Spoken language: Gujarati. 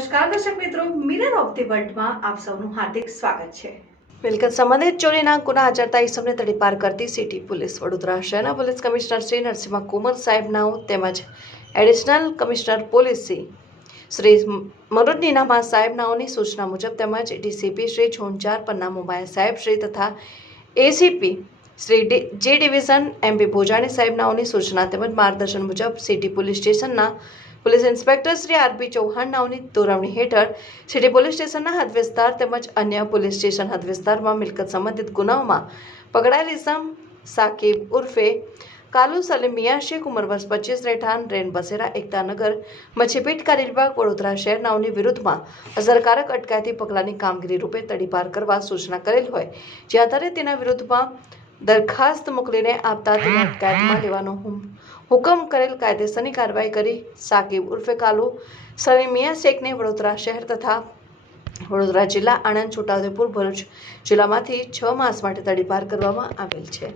નમસ્કાર દર્શક મિત્રો, મિરર ઓફ ધી વર્લ્ડમાં આપ સૌનું હાર્દિક સ્વાગત છે। મિલકત સંબંધિત ચોરીના ગુના આચરતા ઇસમને તડીપાર કરતી સિટી પોલીસ વડોદરા શહેરના પોલીસ કમિશનર શ્રી નરસિંહ કુમાર સાહેબ નાઓ તેમજ additional commissioner police Shri Manoj Ninama સાહેબ નાઓની સૂચના મુજબ તેમજ ડીસીપી શ્રી ઝોન 4 પન્ના મુંબાઈ સાહેબ શ્રી તથા એસીપી શ્રી જે ડિવિઝન એમપી ભોજાણી સાહેબ નાઓની સૂચના તેમજ માર્ગદર્શન મુજબ સિટી પોલીસ સ્ટેશનના police inspector Shri RP Chauhan નાઓની દોરવણી હેઠળ સિટી પોલીસ સ્ટેશનના હદ વિસ્તાર તેમજ અન્ય પોલીસ સ્ટેશન હદ વિસ્તારમાં મિલકત સંબંધિત ગુનાઓમાં પકડાયેલ ઇસમ સાકિબ ઉર્ફે કાલુ સલીમ મિયા શેખ ઉંમર વર્ષ 25 રહેઠાણ રેન બસેરા એકતાનગર મચ્છીપીટ કારીબાગ વડોદરા શહેર નાઓની વિરુદ્ધમાં અસરકારક અટકાયતી પગલાંની કામગીરી રૂપે તડીપાર કરવા સૂચના કરેલ હોય જે આધારે તેના વિરુદ્ધમાં દરખાસ્ત મોકલીને આપતા તેને અટકાયતમાં લેવાનો હુકમ કરેલ કાયદેસરની કાર્યવાહી કરી સાકિબ ઉર્ફે કાલુ સલીમ મિયા શેખને વડોદરા શહેર તથા વડોદરા જિલ્લા, આણંદ, છોટાઉદેપુર, ભરૂચ જિલ્લામાંથી 6 માસ માટે તડીપાર કરવામાં આવેલ છે।